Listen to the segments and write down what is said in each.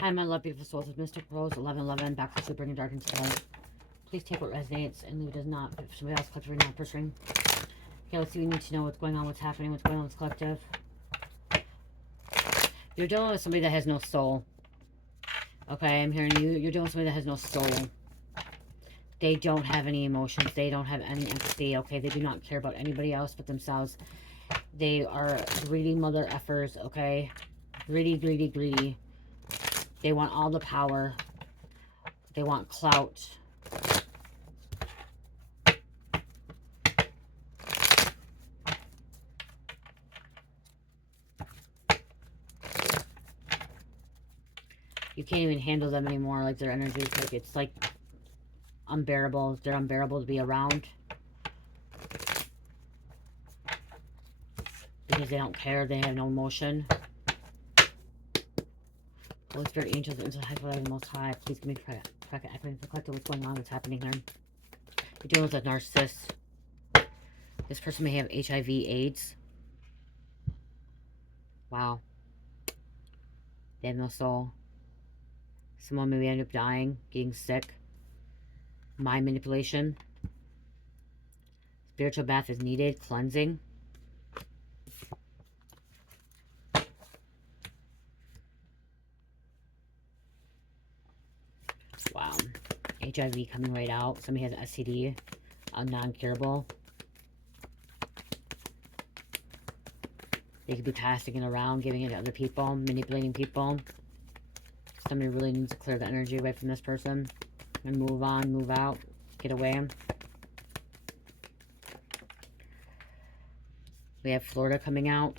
Hi, my love, beautiful souls. It's Mystic Rose, 1111, back to Super Dark and Light. Please take what resonates and leave what does not. If somebody else collective not pursuing. Okay, let's see. We need to know what's going on, what's happening, what's going on with this collective. You're dealing with somebody that has no soul. Okay, I'm hearing you. You're dealing with somebody that has no soul. They don't have any emotions. They don't have any empathy. Okay, they do not care about anybody else but themselves. They are greedy mother effers. Okay, greedy, greedy, greedy. They want all the power. They want clout. You can't even handle them anymore. Like, their energy is like, it's like unbearable. They're unbearable to be around. Because they don't care. They have no emotion. Holy Spirit, angels, into the high flight of the Most High. Please give me credit. Equity for collective. What's going on? What's happening here? You're dealing with a narcissist. This person may have HIV, AIDS. Wow. They have no soul. Someone maybe end up dying, getting sick. Mind manipulation. Spiritual bath is needed. Cleansing. Wow. HIV coming right out. Somebody has STD. Non-curable. They could be passing it around, giving it to other people, manipulating people. Somebody really needs to clear the energy away from this person and move on, move out, get away. We have Florida coming out.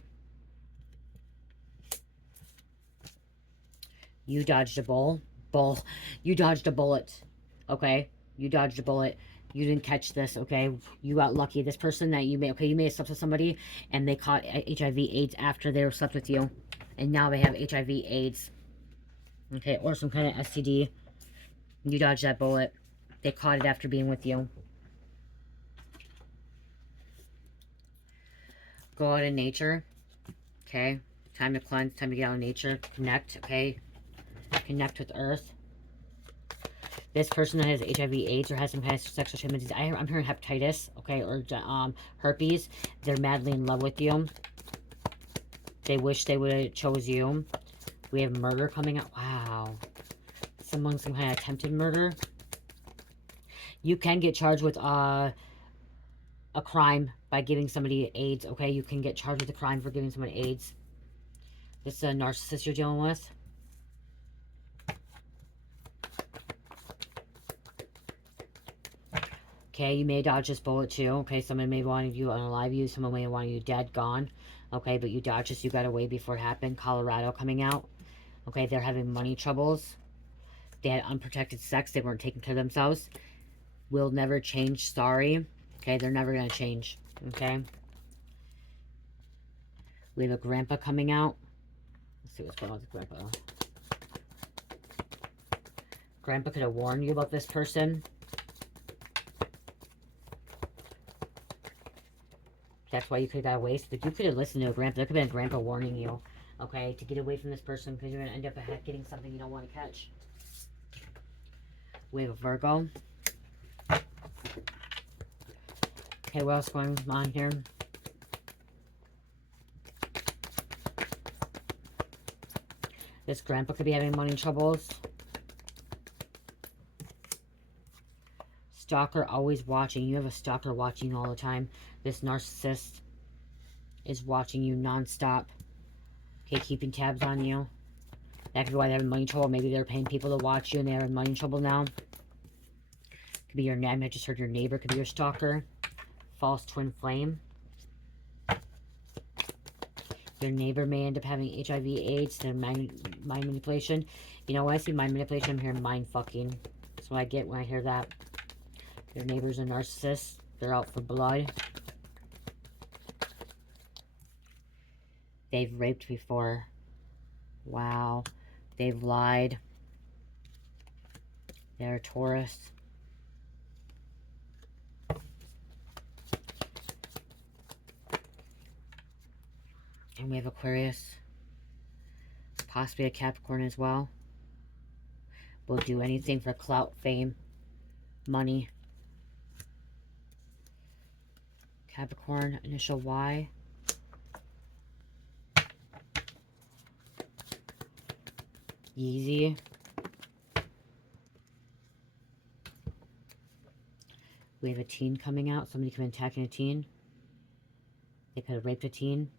You dodged a You dodged a bullet. Okay? You dodged a bullet. You didn't catch this, okay? You got lucky. This person that you may, okay, you may have slept with somebody and they caught HIV AIDS after they were slept with you. And now they have HIV AIDS. Okay, or some kind of STD. You dodged that bullet. They caught it after being with you. Go out in nature. Okay? Time to cleanse. Time to get out in nature. Connect, okay? Connect with Earth. This person that has HIV, AIDS, or has some kind of sexual transmitted disease, I'm hearing hepatitis, okay, or herpes. They're madly in love with you. They wish they would have chose you. We have murder coming out. Wow. Some kind of attempted murder. You can get charged with a crime by giving somebody AIDS, okay? You can get charged with a crime for giving somebody AIDS. This is a narcissist you're dealing with. Okay, you may dodge this bullet too. Okay, someone may want you unalive you. Someone may want you dead, gone. Okay, but you dodged this. You got away before it happened. Colorado coming out. Okay, they're having money troubles. They had unprotected sex. They weren't taking care of themselves. Will never change. Sorry. Okay, they're never going to change. Okay. We have a grandpa coming out. Let's see what's going on with grandpa. Grandpa could have warned you about this person. That's why you could have got away. But you could have listened to a grandpa. There could have been a grandpa warning you, okay, to get away from this person because you're going to end up getting something you don't want to catch. We have a Virgo. Okay, what else going on here? This grandpa could be having money troubles. Stalker always watching. You have a stalker watching you all the time. This narcissist is watching you nonstop. Okay, keeping tabs on you. That could be why they're having money trouble. Maybe they're paying people to watch you and they're in money trouble now. Could be your neighbor. I just heard your neighbor. Could be your stalker. False twin flame. Your neighbor may end up having HIV, AIDS. Their mind manipulation. You know, when I see mind manipulation, I'm hearing mind fucking. That's what I get when I hear that. Your neighbor's a narcissist. They're out for blood. They've raped before. Wow. They've lied. They're a Taurus. And we have Aquarius. Possibly a Capricorn as well. will do anything for clout, fame, money. Capricorn, initial Y. Yeezy. We have a teen coming out. Somebody could be attacking a teen. They could have raped a teen.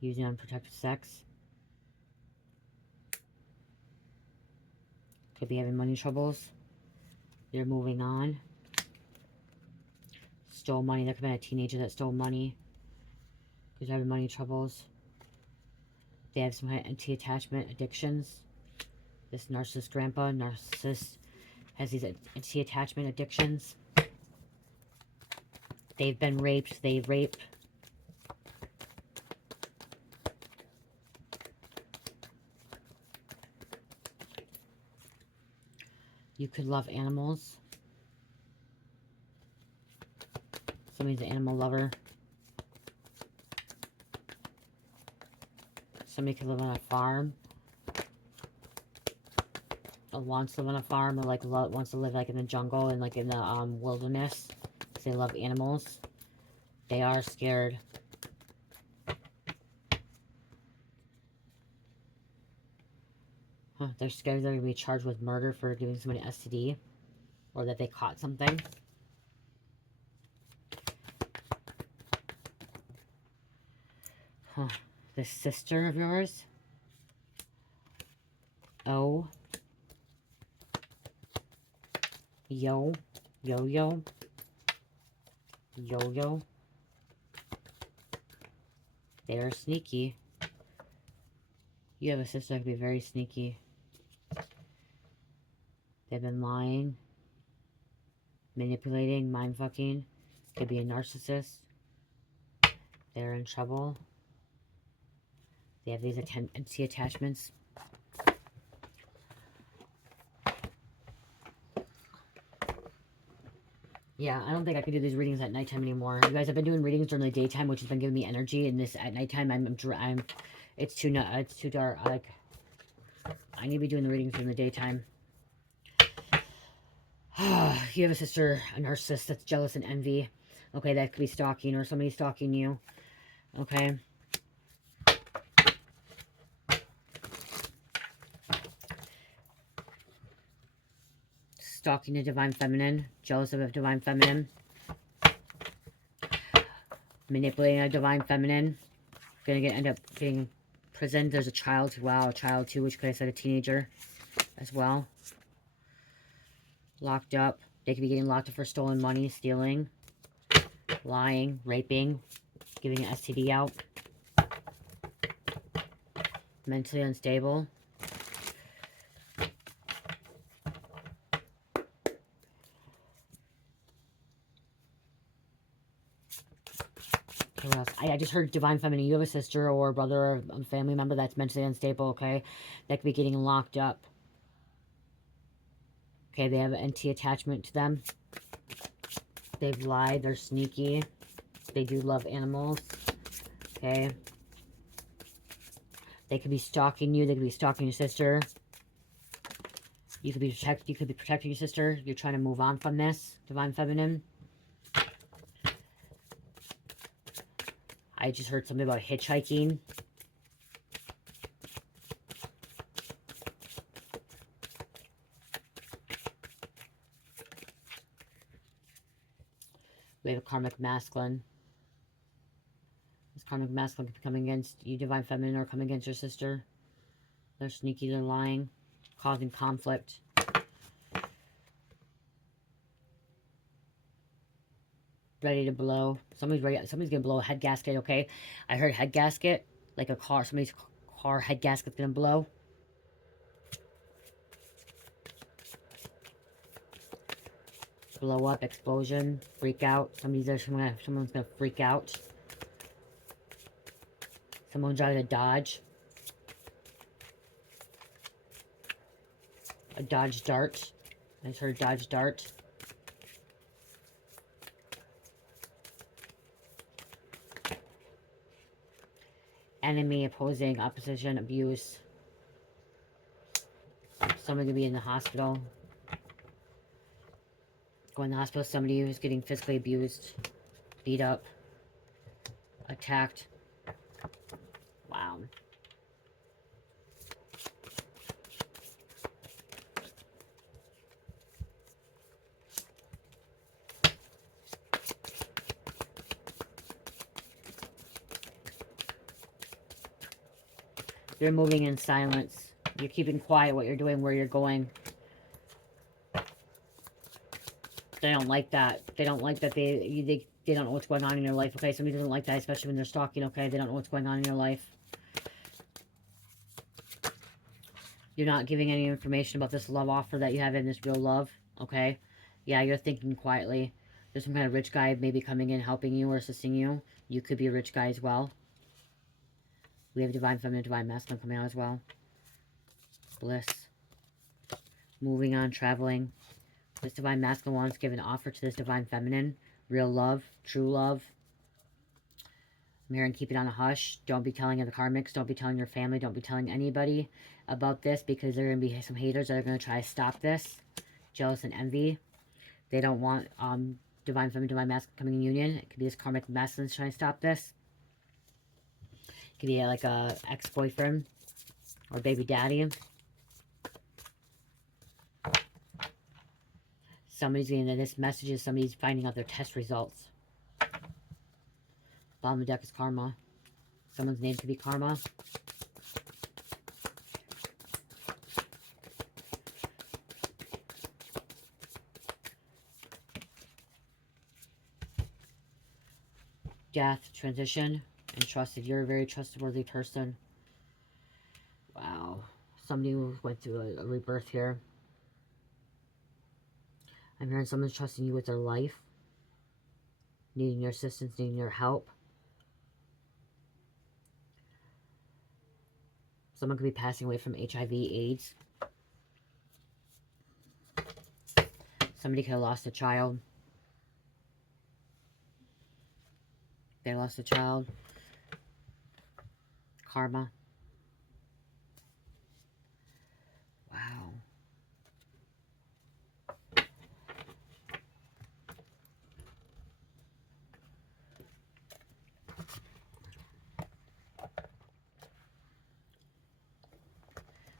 Using unprotected sex. Could be having money troubles. They're moving on. Stole money. There could have been a teenager that stole money. Because they're having money troubles. They have some kind of anti-attachment addictions. This narcissist narcissist has these anti-attachment addictions. They've been raped. They rape. You could love animals. Somebody's an animal lover. Somebody could live on a farm. Or wants to live on a farm, or like wants to live like in the jungle and like in the wilderness. Because they love animals. They are scared. Huh, they're scared they're going to be charged with murder for giving somebody STD. Or that they caught something. Huh. This sister of yours. Oh. Yo. Yo-yo. Yo-yo. They're sneaky. You have a sister that could be very sneaky. They've been lying. Manipulating. Mind-fucking. Could be a narcissist. They're in trouble. They have these anti-attachments. Yeah, I don't think I can do these readings at nighttime anymore. You guys have been doing readings during the daytime, which has been giving me energy, and this at nighttime, it's too dark. Like, I need to be doing the readings during the daytime. You have a sister, a narcissist that's jealous and envy. Okay, that could be stalking or somebody stalking you. Okay. Stalking the divine feminine. Jealous of a divine feminine. Manipulating a divine feminine. End up getting imprisoned. There's a child. Wow, a child too, which could have said a teenager as well. Locked up. They could be getting locked up for stolen money, stealing, lying, raping, giving an STD out. Mentally unstable. What else? I just heard divine feminine. You have a sister or a brother or a family member that's mentally unstable, okay? That could be getting locked up. Okay, they have an anti-attachment to them. They've lied. They're sneaky. They do love animals. Okay. They could be stalking you. They could be stalking your sister. You could be protecting your sister. You're trying to move on from this. Divine feminine. I just heard something about hitchhiking. We have a karmic masculine. This karmic masculine could be coming against you, divine feminine, or coming against your sister. They're sneaky, they're lying, causing conflict. Ready to blow. Somebody's gonna blow a head gasket, okay? I heard head gasket, like a car, somebody's car head gasket's gonna blow. Blow up, explosion, freak out. Someone's gonna freak out. Someone driving a Dodge. A Dodge Dart. I just heard Dodge Dart. Enemy, opposing, opposition, abuse. Someone could be in the hospital. Going to the hospital, somebody who's getting physically abused, beat up, attacked. Wow. You're moving in silence. You're keeping quiet what you're doing, where you're going. They don't like that. They don't like that they don't know what's going on in your life, okay? Somebody doesn't like that, especially when they're stalking, okay? They don't know what's going on in your life. You're not giving any information about this love offer that you have in this real love, okay? Yeah, you're thinking quietly. There's some kind of rich guy maybe coming in, helping you or assisting you. You could be a rich guy as well. We have divine feminine, divine masculine coming out as well. Bliss. Moving on, traveling. This divine masculine wants to give an offer to this divine feminine. Real love, true love. I'm hearing keep it on a hush. Don't be telling the karmics. Don't be telling your family. Don't be telling anybody about this, because there are going to be some haters that are going to try to stop this. Jealous and envy. They don't want divine feminine, divine masculine coming in union. It could be this karmic masculine trying to stop this. It could be like a ex-boyfriend or baby daddy. Somebody's getting this message is somebody's finding out their test results. Bottom of the deck is karma. Someone's name could be Karma. Death, transition, and trusted. You're a very trustworthy person. Wow. Somebody who went through a rebirth here. I'm hearing someone's trusting you with their life. Needing your assistance, needing your help. Someone could be passing away from HIV, AIDS. Somebody could have lost a child. They lost a child. Karma. Wow.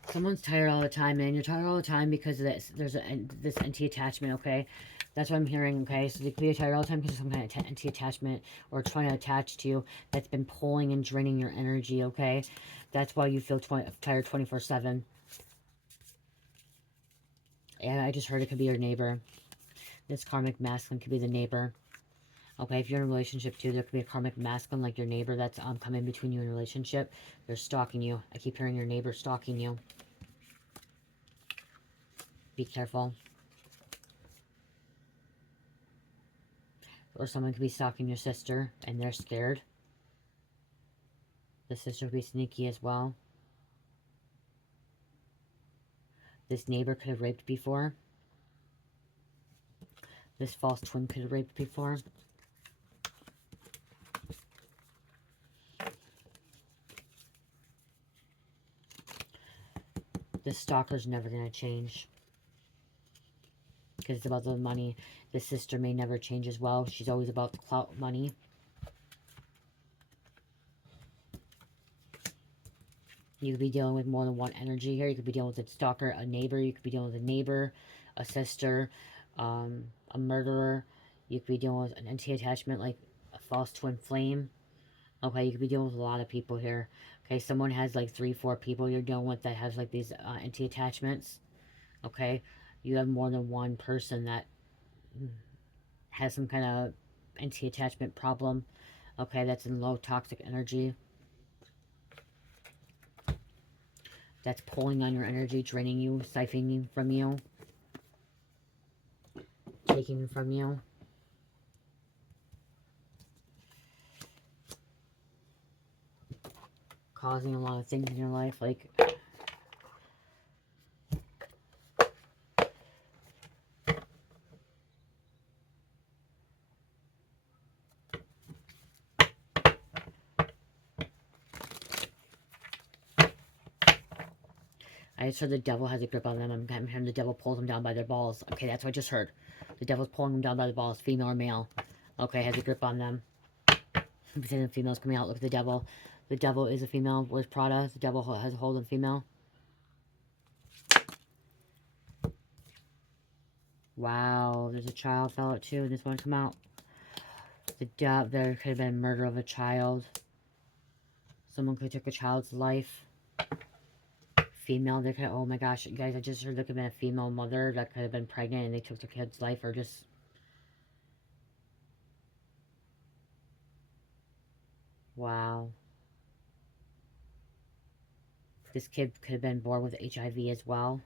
Someone's tired all the time, man. You're tired all the time because of this. There's this anti-attachment, okay? That's what I'm hearing, okay? So they could be tired all the time because of some kind of anti-attachment or trying to attach to you that's been pulling and draining your energy, okay? That's why you feel tired 24/7. And I just heard it could be your neighbor. This karmic masculine could be the neighbor. Okay, if you're in a relationship too, there could be a karmic masculine like your neighbor that's coming between you in a relationship. They're stalking you. I keep hearing your neighbor stalking you. Be careful. Or someone could be stalking your sister and they're scared. The sister could be sneaky as well. This neighbor could have raped before. This false twin could have raped before. This stalker's never going to change. Because it's about the money. The sister may never change as well. She's always about the clout money. You could be dealing with more than one energy here. You could be dealing with a stalker, a neighbor. You could be dealing with a neighbor, a sister, a murderer. You could be dealing with an anti-attachment like a false twin flame. Okay, you could be dealing with a lot of people here. Okay, someone has like 3-4 people you're dealing with that has like these anti-attachments. Okay, you have more than one person that has some kind of anti-attachment problem. Okay, that's in low toxic energy. That's pulling on your energy, draining you, siphoning from you, taking from you. Causing a lot of things in your life, like I just heard the devil has a grip on them. I'm hearing the devil pulls them down by their balls. Okay, that's what I just heard. The devil's pulling them down by the balls, female or male. Okay, has a grip on them. The female's coming out. Look at the devil. The devil is a female. Where's Prada? The devil has a hold on female. Wow, there's a child fell out too. This one come out. There could have been murder of a child. Someone could have took a child's life. Female, they could have, oh my gosh, guys, I just heard there could have been a female mother that could have been pregnant and they took their kid's life, or just... Wow. This kid could have been born with HIV as well.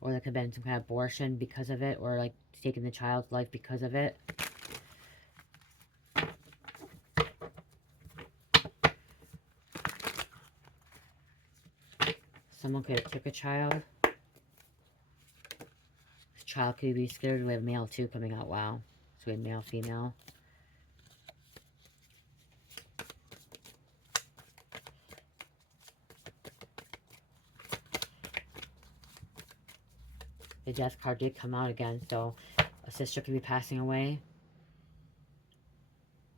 Or there could have been some kind of abortion because of it, or like taking the child's life because of it. Someone could have took a child. This child could be scared. We have male too coming out. Wow. So we have male, female. The death card did come out again, so a sister could be passing away.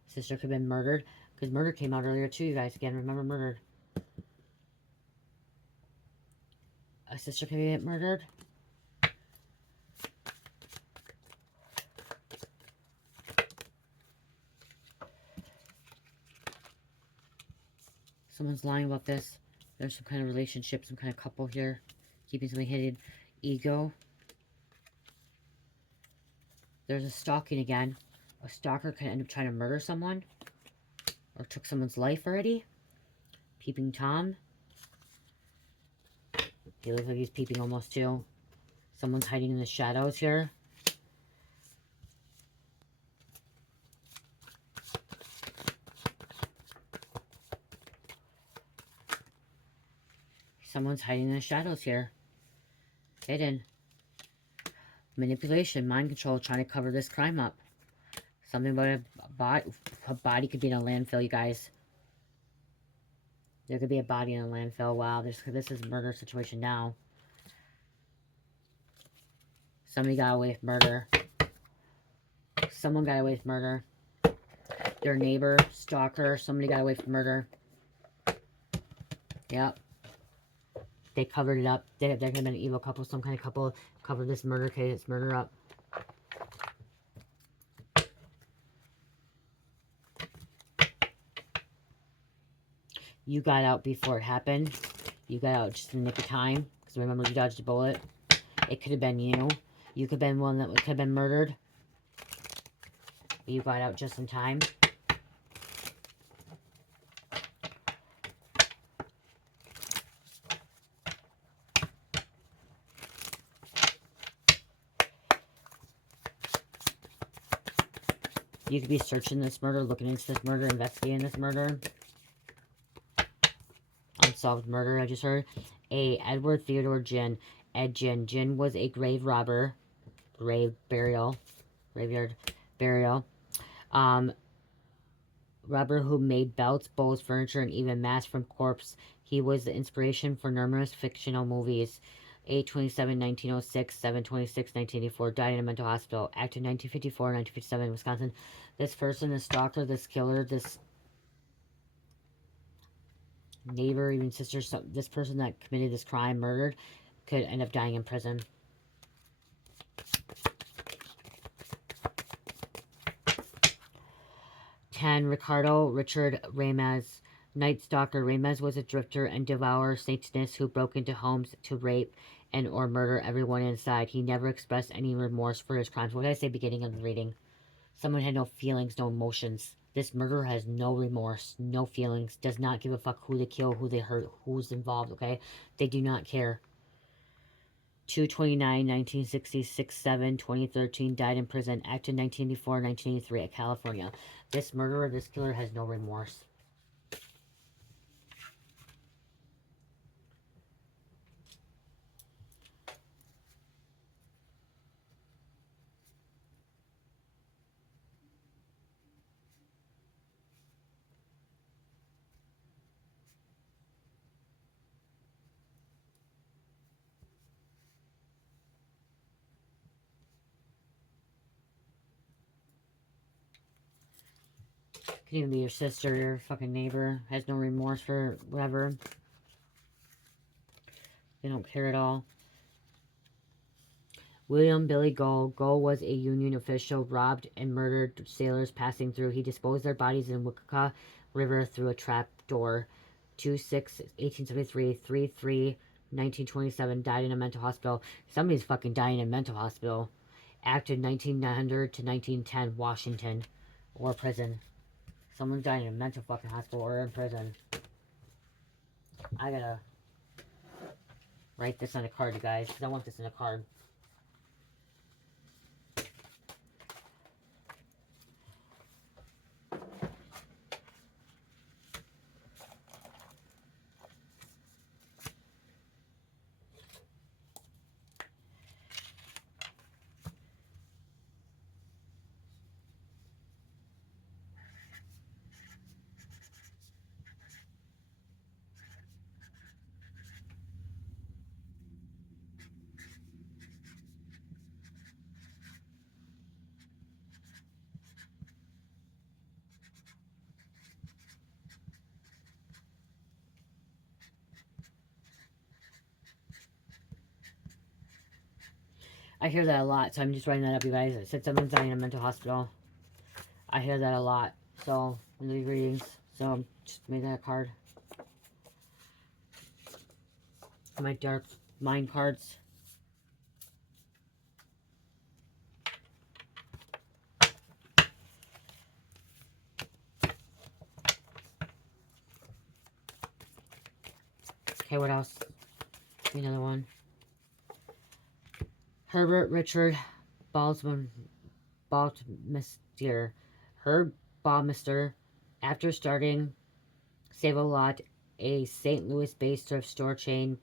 Sister could have been murdered, because murder came out earlier too, you guys. Again, remember murdered. A sister could be murdered. Someone's lying about this. There's some kind of relationship, some kind of couple here. Keeping something hidden. Ego. There's a stalking again. A stalker could end up trying to murder someone. Or took someone's life already. Peeping Tom. He looks like he's peeping almost too. Someone's hiding in the shadows here. Someone's hiding in the shadows here. Hidden. Manipulation, mind control, trying to cover this crime up. Something about a body could be in a landfill, you guys. There could be a body in a landfill. Wow, this is a murder situation now. Somebody got away with murder. Someone got away with murder. Their neighbor, stalker, somebody got away with murder. Yep. They covered it up. There could have been an evil couple, some kind of couple covered this murder case, murder up. You got out before it happened. You got out just in the nick of time. Because remember, you dodged a bullet. It could have been you. You could have been one that could have been murdered. But you got out just in time. You could be searching this murder, looking into this murder, investigating this murder. Unsolved murder, I just heard. A. Edward Theodore Ginn. Ed Ginn. Ginn was a grave robber. Graveyard burial. Robber who made belts, bowls, furniture, and even masks from corpse. He was the inspiration for numerous fictional movies. 8/27/1906, 7/26/1984, died in a mental hospital. Active 1954, 1957 in Wisconsin. This person, this stalker, this killer, this neighbor, even sister, this person that committed this crime, murdered, could end up dying in prison. Ricardo Richard Ramez. Night Stalker. Ramez was a drifter and devourer Satanist who broke into homes to rape and or murder everyone inside. He never expressed any remorse for his crimes. What did I say beginning of the reading? Someone had no feelings, no emotions. This murderer has no remorse, no feelings, does not give a fuck who they kill, who they hurt, who's involved, okay? They do not care. 2/29/1966, 7/2013, died in prison. Active 1984, 1983 at California. This murderer, this killer has no remorse. Could even be your sister, your fucking neighbor. Has no remorse for whatever. They don't care at all. William Billy Gull. Gull was a Union official, robbed and murdered sailors passing through. He disposed their bodies in Wichita River through a trap door. 2/6/1873, 3/3/1927, died in a mental hospital. Somebody's fucking dying in a mental hospital. Active 1900 to 1910, Washington. Or prison. Someone's dying in a mental fucking hospital or in prison. I gotta write this on a card, you guys, because I want this in a card. I hear that a lot, so I'm just writing that up, you guys. I said someone's dying in a mental hospital. I hear that a lot, so in these readings. So just made that a card. My dark mind cards. Okay, what else? Another one. Herbert Richard Baltmister. Herb Baltmister, after starting Save-A-Lot, a St. Louis-based thrift store chain,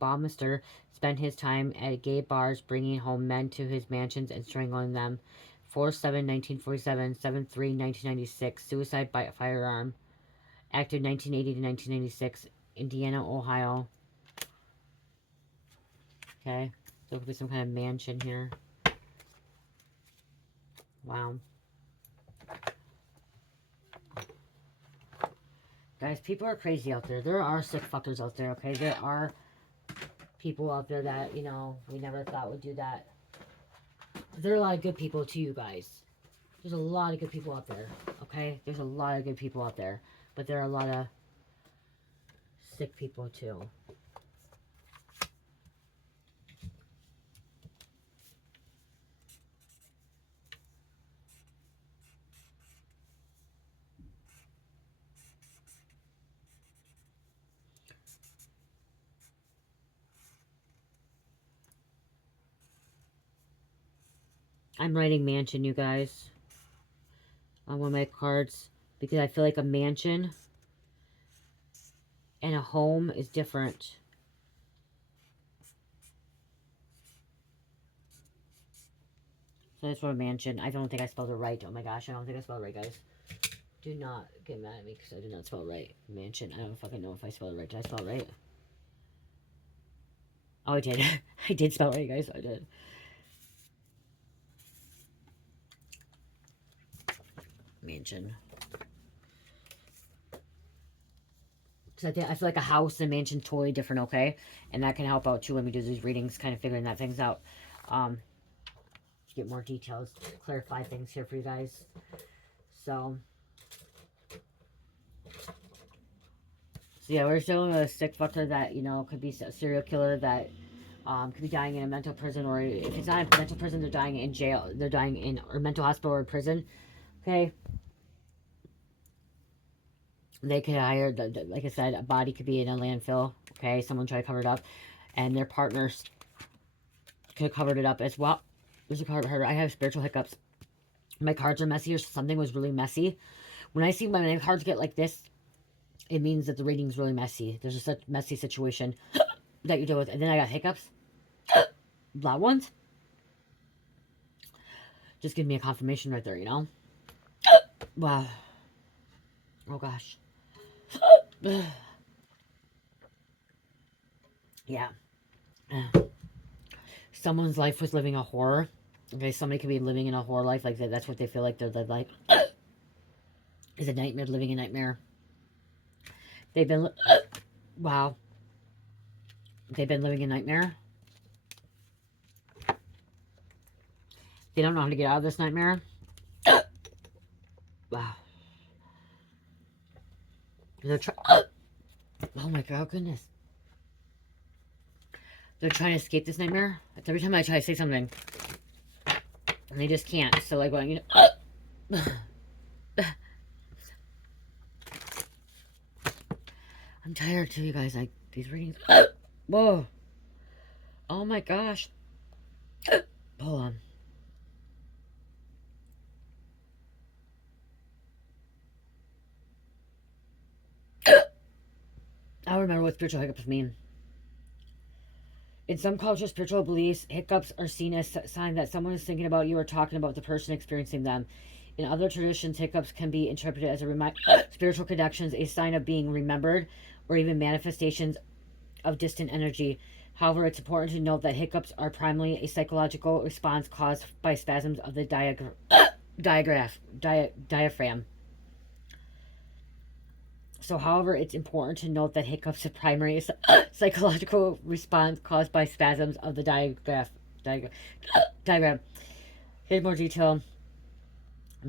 Baltmister spent his time at gay bars, bringing home men to his mansions and strangling them. 4/7/1947, 7/3/1996, suicide by firearm. Active 1980 to 1996, Indiana, Ohio. Okay, so there'll be some kind of mansion here. Wow. Guys, people are crazy out there. There are sick fuckers out there, okay? There are people out there that, you know, we never thought would do that. There are a lot of good people too, you guys. There's a lot of good people out there, okay? There's a lot of good people out there. But there are a lot of sick people too. I'm writing mansion, you guys, on one of my cards, because I feel like a mansion and a home is different. So that's what a mansion. I don't think I spelled it right. Oh my gosh, I don't think I spelled it right, guys. Do not get mad at me because I did not spell it right. Mansion. I don't fucking know if I spelled it right. Did I spell it right? Oh, I did. I did spell it right, guys. I did. Mansion. So I feel like a house and mansion totally different, okay? And that can help out too when we do these readings, kind of figuring that things out. Get more details, clarify things here for you guys. So yeah, we're still a sick fucker that, you know, could be a serial killer that could be dying in a mental prison, or if it's not a mental prison, they're dying in jail. They're dying in or mental hospital or prison. Okay. They could hire, like I said, a body could be in a landfill. Okay, someone tried to cover it up, and their partners could have covered it up as well. There's a card here. I have spiritual hiccups. My cards are messy, or something was really messy. When I see my cards get like this, it means that the reading's really messy. There's a such messy situation that you deal with. And then I got hiccups. Loud ones. Just give me a confirmation right there, you know? Wow. Oh, gosh. Yeah. Someone's life was living a horror. Okay, somebody could be living in a horror life like that. That's what they feel like they're like. Is a nightmare, living a nightmare. They've been, wow. They've been living a nightmare. They don't know how to get out of this nightmare. Wow. They're oh my god, goodness. They're trying to escape this nightmare. It's every time I try to say something, and they just can't. So like, going, you know, I'm tired too, you guys. Like these readings. Whoa. Oh my gosh. Hold on. I remember what spiritual hiccups mean. In some cultures, spiritual beliefs, hiccups are seen as a sign that someone is thinking about you or talking about the person experiencing them. In other traditions, hiccups can be interpreted as a reminder, spiritual connections, a sign of being remembered, or even manifestations of distant energy. However, it's important to note that hiccups are primarily a psychological response caused by spasms of the diaphragm. So, however, it's important to note that hiccups are primary psychological response caused by spasms of the diagram. Here's more detail.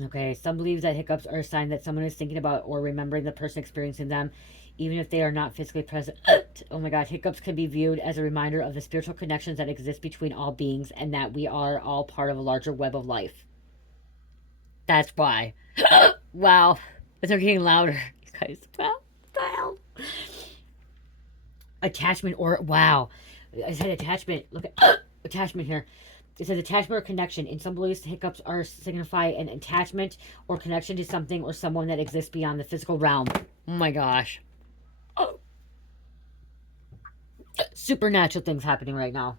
Okay, some believe that hiccups are a sign that someone is thinking about or remembering the person experiencing them, even if they are not physically present. Oh my god, hiccups can be viewed as a reminder of the spiritual connections that exist between all beings and that we are all part of a larger web of life. That's why. Wow. They're getting louder. Guys, wow. Attachment or wow. I said attachment. Look at attachment here. It says attachment or connection. In some beliefs, hiccups are signify an attachment or connection to something or someone that exists beyond the physical realm. Oh my gosh. Oh. Supernatural things happening right now.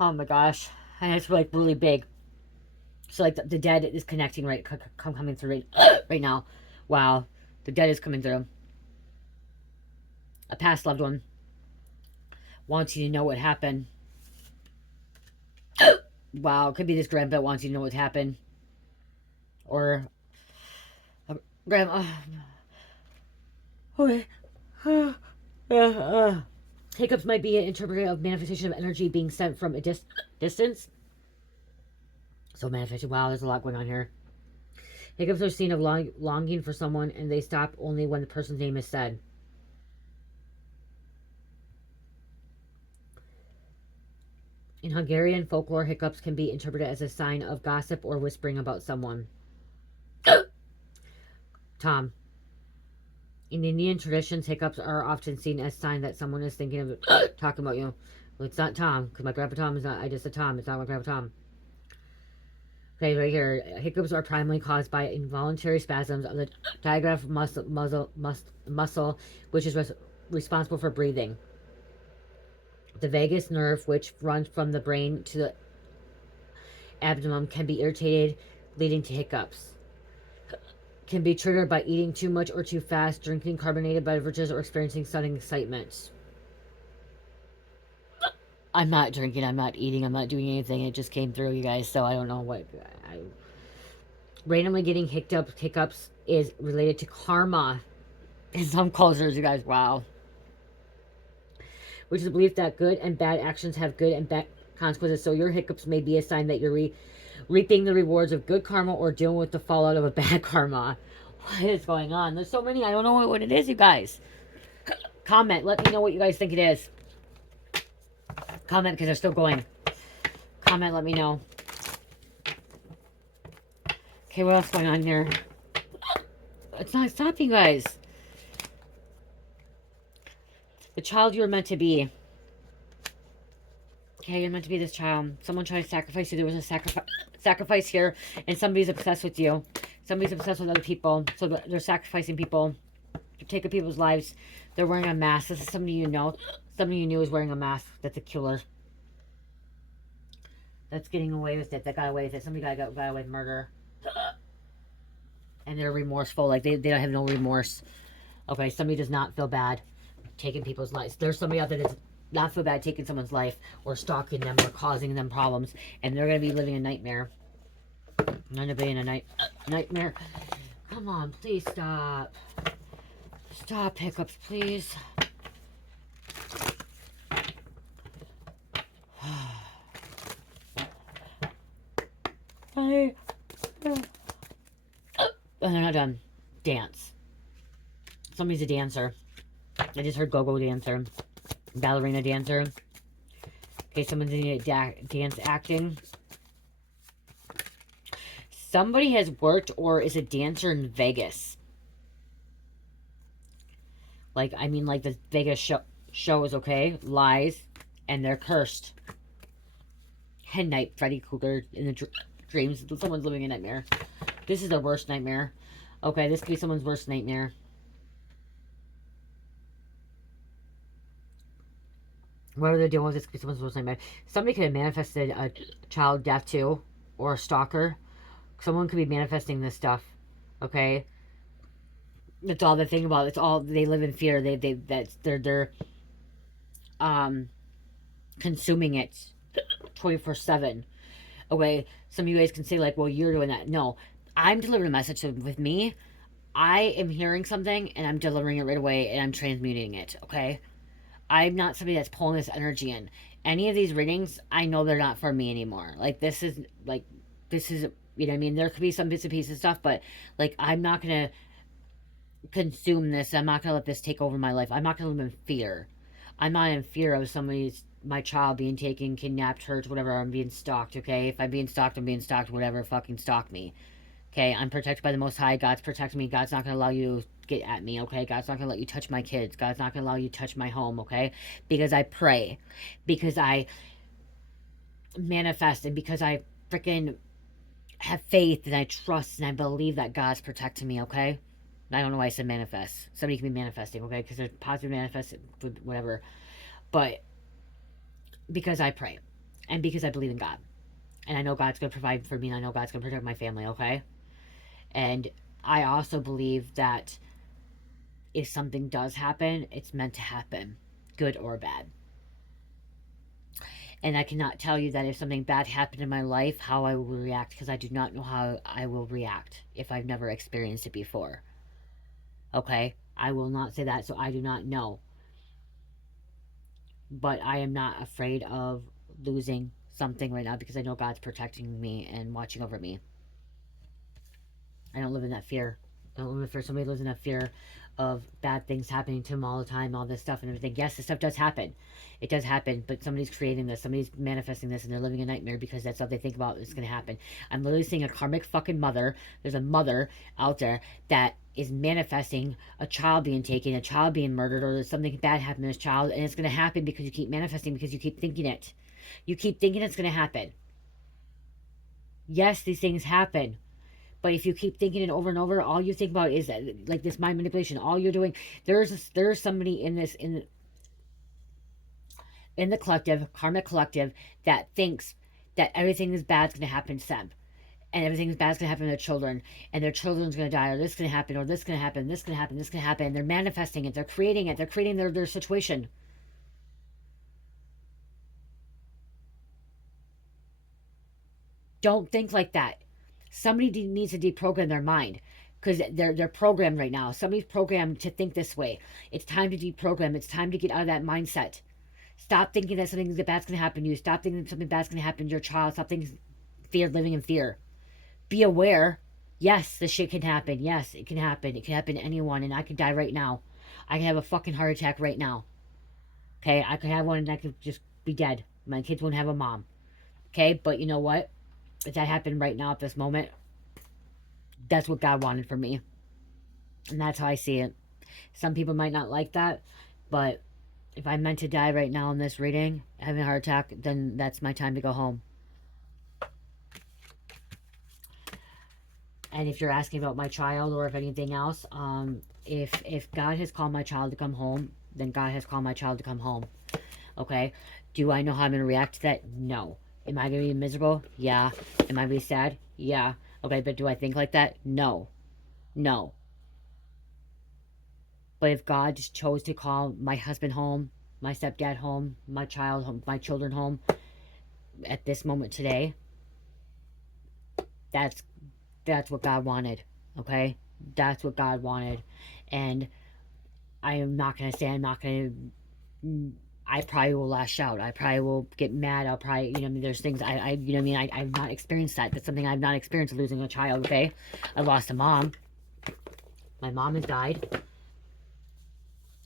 Oh my gosh. And it's like really big. So like the dead is connecting coming through right now. Wow, the dead is coming through. A past loved one wants you to know what happened. Wow, it could be this grandpa wants you to know what happened, or grandma. Okay. Hiccups might be an interpretation of manifestation of energy being sent from a distance. So manifestation. Wow, there's a lot going on here. Hiccups are seen of longing for someone, and they stop only when the person's name is said. In Hungarian folklore, hiccups can be interpreted as a sign of gossip or whispering about someone. Tom. In Indian traditions, hiccups are often seen as a sign that someone is thinking of talking about you. Well, it's not Tom, because my grandpa Tom is not, I just said Tom, it's not my grandpa Tom. Okay, right here. Hiccups are primarily caused by involuntary spasms of the diaphragm muscle, which is responsible for breathing. The vagus nerve, which runs from the brain to the abdomen, can be irritated, leading to hiccups. Can be triggered by eating too much or too fast, drinking carbonated beverages, or experiencing sudden excitement. I'm not drinking, I'm not eating, I'm not doing anything. It just came through, you guys, so I don't know what. Randomly getting hiccups is related to karma in some cultures, you guys. Wow. Which is the belief that good and bad actions have good and bad consequences. So your hiccups may be a sign that you're reaping the rewards of good karma or dealing with the fallout of a bad karma. What is going on? There's so many. I don't know what it is, you guys. Comment. Let me know what you guys think it is. Comment because they're still going. Comment. Let me know. Okay, what else is going on here? It's not stopping, guys. The child you were meant to be. Okay, you're meant to be this child. Someone tried to sacrifice you. There was a sacrifice here, and somebody's obsessed with you. Somebody's obsessed with other people, so they're sacrificing people. They're taking people's lives. They're wearing a mask. This is somebody you know. Somebody you knew is wearing a mask. That's a killer. That's getting away with it. That got away with it. Somebody got away with murder. And they're remorseful. Like, they don't have no remorse. Okay, somebody does not feel bad taking people's lives. There's somebody out there that does not feel bad taking someone's life or stalking them or causing them problems. And they're going to be living a nightmare. None to be in a nightmare. Come on, please stop. Stop, hiccups, please. And they're not done. Dance. Somebody's a dancer. I just heard go-go dancer. Ballerina dancer. Okay, someone's in dance acting. Somebody has worked or is a dancer in Vegas. Like, I mean, like the Vegas shows, okay? Lies. And they're cursed. Hen night, Freddy Krueger in the dreams. Someone's living a nightmare. This is their worst nightmare. Okay, this could be someone's worst nightmare. Whatever they're doing with this could be someone's worst nightmare. Somebody could have manifested a child death too. Or a stalker. Someone could be manifesting this stuff. Okay? That's all they're thinking about. It's all, they live in fear. They're consuming it 24/7. Okay, some of you guys can say like, well, you're doing that. No, I'm delivering a message. So with me, I am hearing something and I'm delivering it right away and I'm transmuting it. Okay, I'm not somebody that's pulling this energy in. Any of these readings, I know they're not for me anymore. Like this is you know what I mean. There could be some bits and pieces of stuff, but like I'm not gonna consume this. I'm not gonna let this take over my life. I'm not gonna live in fear. I'm not in fear of my child being taken, kidnapped, hurt, whatever. I'm being stalked, okay? If I'm being stalked, I'm being stalked, whatever. Fucking stalk me. Okay? I'm protected by the Most High. God's protecting me. God's not going to allow you to get at me, okay? God's not going to let you touch my kids. God's not going to allow you to touch my home, okay? Because I pray. Because I manifest. And because I freaking have faith and I trust and I believe that God's protecting me, okay? I don't know why I said manifest. Somebody can be manifesting, okay? Because they're positive manifest, whatever. But because I pray and because I believe in God and I know God's going to provide for me and I know God's going to protect my family, okay? And I also believe that if something does happen, it's meant to happen, good or bad. And I cannot tell you that if something bad happened in my life, how I will react, because I do not know how I will react if I've never experienced it before. Okay? I will not say that, so I do not know. But I am not afraid of losing something right now because I know God's protecting me and watching over me. I don't live in that fear. I don't live in fear. Somebody lives in that fear of bad things happening to them all the time, all this stuff and everything. Yes, this stuff does happen. It does happen, but somebody's creating this. Somebody's manifesting this and they're living a nightmare because that's what they think about is going to happen. I'm literally seeing a karmic fucking mother. There's a mother out there that is manifesting a child being taken, a child being murdered, or there's something bad happening to this child, and it's going to happen because you keep manifesting, because you keep thinking it. You keep thinking it's going to happen. Yes, these things happen. But if you keep thinking it over and over, all you think about is like this mind manipulation. All you're doing, there's somebody in the collective, karmic collective, that thinks that everything is bad is going to happen to them. And everything bad is going to happen to their children. And their children's going to die, or this is going to happen, or this is going to happen, this is going to happen, this is going to happen. And they're manifesting it. They're creating it. They're creating their situation. Don't think like that. Somebody needs to deprogram their mind because they're programmed right now. Somebody's programmed to think this way. It's time to deprogram. It's time to get out of that mindset. Stop thinking that something bad's going to happen to you. Stop thinking that something bad's going to happen to your child. Stop thinking living in fear. Be aware. Yes, this shit can happen. Yes, it can happen. It can happen to anyone, and I could die right now. I can have a fucking heart attack right now. Okay, I could have one and I could just be dead. My kids won't have a mom. Okay, but you know what? If that happened right now at this moment, that's what God wanted for me. And that's how I see it. Some people might not like that, but if I'm meant to die right now in this reading, having a heart attack, then that's my time to go home. And if you're asking about my child or if anything else, if God has called my child to come home, then God has called my child to come home. Okay? Do I know how I'm going to react to that? No. Am I going to be miserable? Yeah. Am I going to be sad? Yeah. Okay, but do I think like that? No. No. But if God just chose to call my husband home, my stepdad home, my child home, my children home at this moment today, that's that's what God wanted, okay? That's what God wanted. And I am not going to say I'm not going to... I probably will lash out. I probably will get mad. I'll probably, you know, I mean, there's things you know what I mean? I've not experienced that. That's something I've not experienced, losing a child, okay? I lost a mom. My mom has died.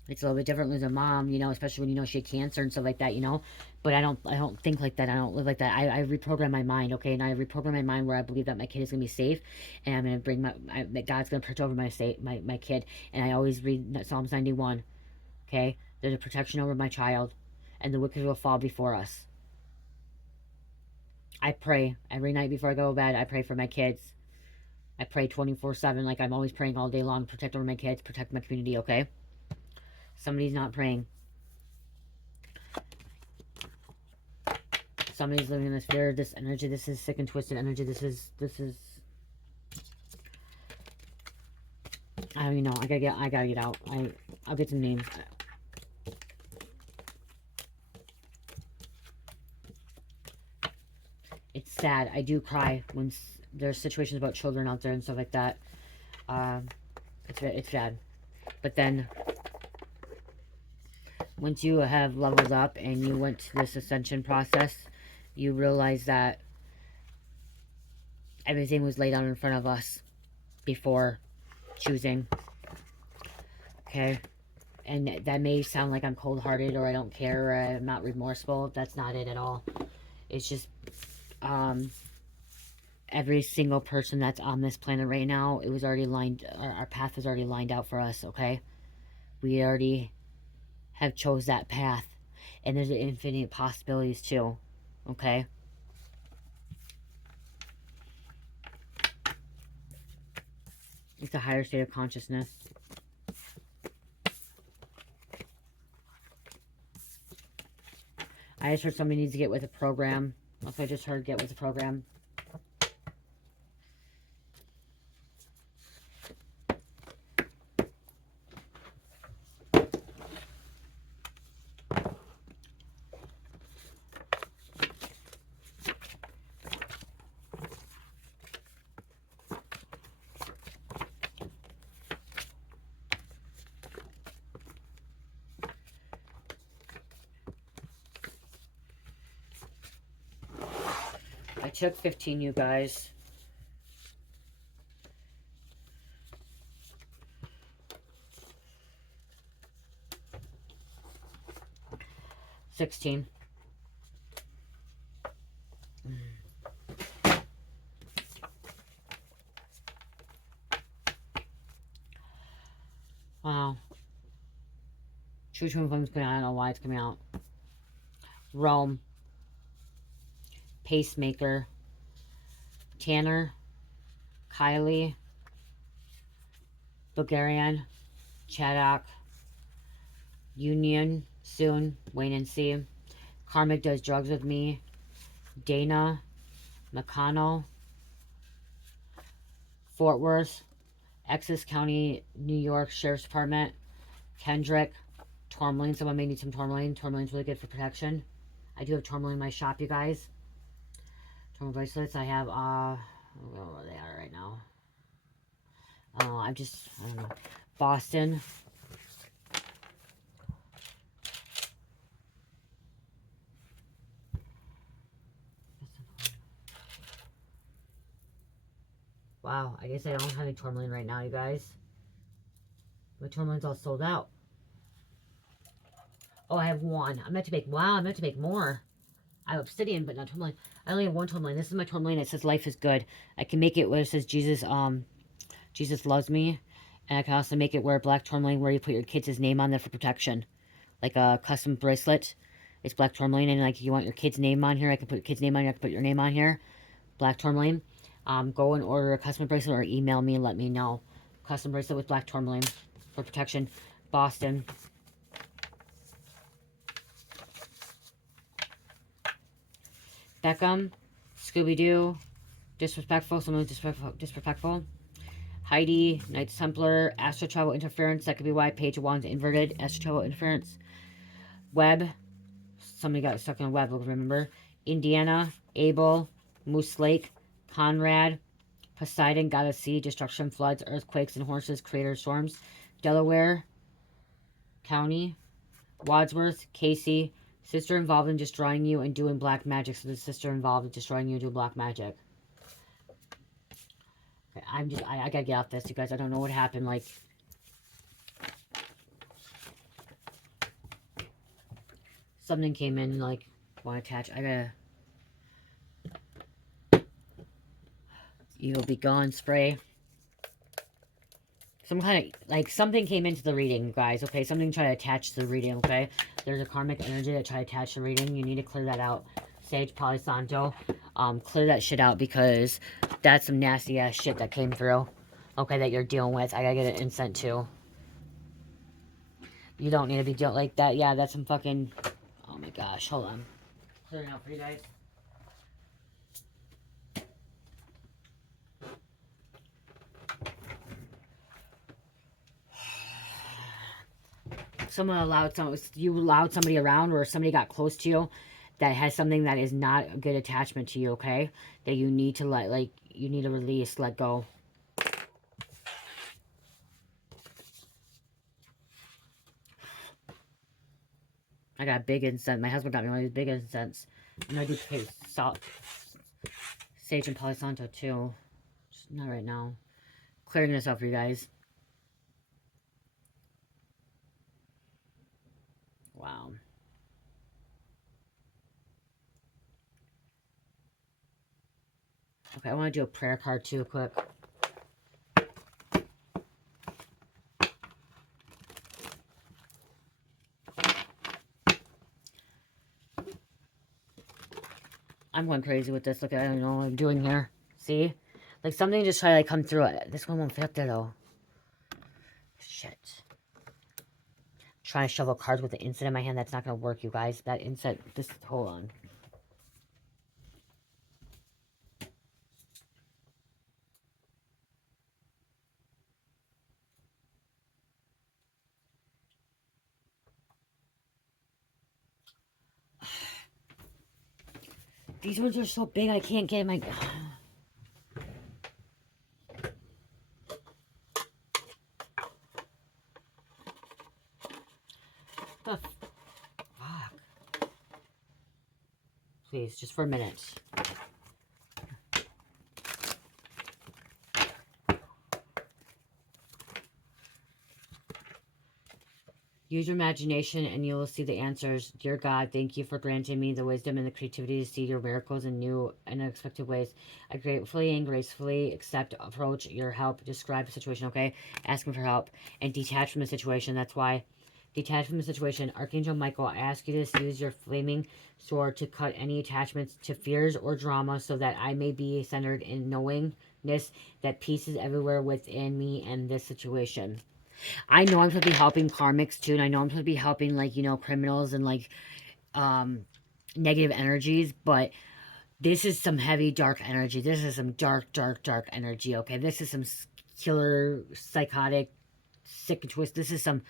It's a little bit different losing a mom, you know, especially when you know she had cancer and stuff like that, you know. But I don't think like that. I don't live like that. I reprogram my mind, okay? And I reprogram my mind where I believe that my kid is gonna be safe, and I'm gonna bring that God's gonna protect over my kid. And I always read Psalms 91, okay? There's a protection over my child, and the wicked will fall before us. I pray every night before I go to bed. I pray for my kids. I pray 24/7, like I'm always praying all day long. Protect over my kids, protect my community, okay? Somebody's not praying. Somebody's living in this fear, this energy. This is sick and twisted energy. This is I don't even know. I gotta get out. I'll get some names. It's sad. I do cry when there's situations about children out there and stuff like that. It's sad. But then, once you have leveled up and you went to this ascension process, you realize that everything was laid out in front of us before choosing. Okay? And that may sound like I'm cold-hearted or I don't care or I'm not remorseful. That's not it at all. It's just, every single person that's on this planet right now, it was already lined, our path was already lined out for us, okay? We already have chose that path. And there's infinite possibilities too, okay? It's a higher state of consciousness. I just heard somebody needs to get with a program. Like I just heard, get with the program. I took 15, you guys. $16. Wow. True Twin Flame's coming out. I don't know why it's coming out. Rome. Pacemaker. Tanner. Kylie. Bulgarian. Chaddock. Union. Soon. Wait and see. Karmic does drugs with me. Dana. McConnell. Fort Worth. Essex County, New York Sheriff's Department. Kendrick. Tourmaline. Someone may need some tourmaline. Tourmaline's really good for protection. I do have tourmaline in my shop, you guys. Tourmaline bracelets. I have, I don't know where they are right now. I don't know. Boston. Wow, I guess I don't have any tourmaline right now, you guys. My tourmaline's all sold out. Oh, I have one. I meant to make, wow, I meant to make more. I have obsidian, but not tourmaline. I only have one tourmaline. This is my tourmaline. It says life is good. I can make it where it says Jesus loves me. And I can also make it where black tourmaline, where you put your kid's name on there for protection. Like a custom bracelet. It's black tourmaline, and like if you want your kid's name on here, I can put your kid's name on here. I can put your name on here. Black tourmaline. Go and order a custom bracelet or email me and let me know. Custom bracelet with black tourmaline for protection. Boston. Beckham. Scooby-Doo. Disrespectful. Someone disrespectful. Heidi. Knights Templar. Astral Travel Interference. That could be why Page of Wands inverted. Astral Travel Interference. Web. Somebody got stuck in a web, remember. Indiana. Abel. Moose Lake. Conrad. Poseidon, God of Sea, Destruction, Floods, Earthquakes, and Horses, Creator, Storms. Delaware County. Wadsworth, Casey. Sister involved in destroying you and doing black magic. So the sister involved in destroying you and doing black magic. Okay, I gotta get off this, you guys. I don't know what happened. Like, something came in, like, want to attach. I gotta. You'll be gone, spray. Some kind of, like, something came into the reading, guys, okay? Something tried to attach to the reading, okay? There's a karmic energy that tried to attach to the reading. You need to clear that out. Sage, Palo Santo. Clear that shit out because that's some nasty-ass shit that came through, okay, that you're dealing with. I gotta get an incense, too. You don't need to be dealing like that. Yeah, that's some fucking... Oh, my gosh. Hold on. Clearing out for you guys. You allowed somebody around, or somebody got close to you that has something that is not a good attachment to you, okay? That you need to you need to release, let go. I got big incense. My husband got me one of these big incense. I'm gonna do salt, sage, and Palo Santo too. Just not right now. Clearing this up for you guys. Wow. Okay, I want to do a prayer card too, quick. I'm going crazy with this. Look, I don't know what I'm doing here. See? Like, something just tried to, like, come through it. This one won't fit up there, though. Shit. Trying to shovel cards with the incense in my hand. That's not going to work, you guys. That incense... Hold on. These ones are so big, I can't get my... The fuck? Please, just for a minute. Use your imagination and you will see the answers. Dear God, thank you for granting me the wisdom and the creativity to see your miracles in new and unexpected ways. I gratefully and gracefully approach your help, describe the situation, okay? Asking for help and detach from the situation. That's why. Detach from the situation. Archangel Michael, I ask you to use your flaming sword to cut any attachments to fears or drama so that I may be centered in knowingness that peace is everywhere within me and this situation. I know I'm supposed to be helping karmics too, and I know I'm supposed to be helping, like, you know, criminals and, like, negative energies, but this is some heavy, dark energy. This is some dark, dark, dark energy, okay? This is some killer, psychotic, sick and twist. This is stuff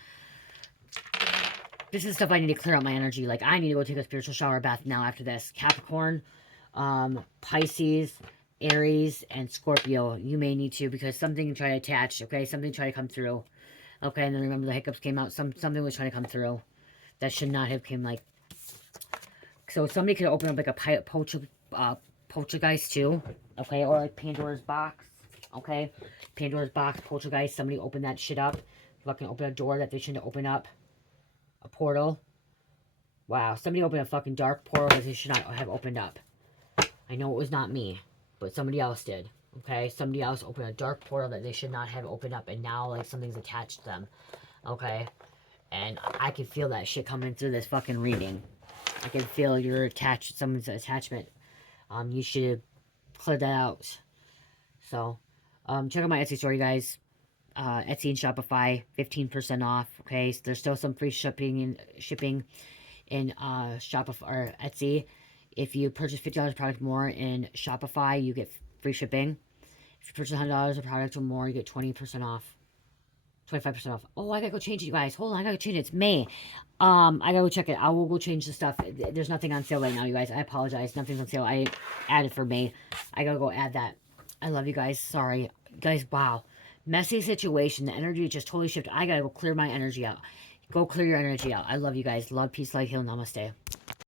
I need to clear out my energy. Like, I need to go take a spiritual shower bath now after this. Capricorn, Pisces, Aries, and Scorpio. You may need to, because something tried to attach, okay? Something tried to come through. Okay, and then remember the hiccups came out. Something was trying to come through. That should not have came, like... So somebody could open up, like, a poltergeist, too. Okay, or, like, Pandora's box. Okay? Pandora's box, poltergeist. Somebody opened that shit up. Fucking open a door that they shouldn't open up. A portal. Wow, somebody opened a fucking dark portal that they should not have opened up. I know it was not me, but somebody else did. Okay, somebody else opened a dark portal that they should not have opened up, and now, like, something's attached to them. Okay, and I can feel that shit coming through this fucking reading. I can feel you're attached, someone's attachment. You should clear that out. So, check out my Etsy store, you guys. Etsy and Shopify, 15% off. Okay, so there's still some free shipping in Shopify or Etsy. If you purchase $50 product more in Shopify, you get free shipping. If you purchase $100 of product or more, you get 20% off. 25% off. Oh, I gotta go change it, you guys. Hold on, I gotta change it. It's May. I gotta go check it. I will go change the stuff. There's nothing on sale right now, you guys. I apologize. Nothing's on sale. I added for May. I gotta go add that. I love you guys. Sorry. Guys, wow. Messy situation. The energy just totally shifted. I gotta go clear my energy out. Go clear your energy out. I love you guys. Love, peace, light, heal. Namaste.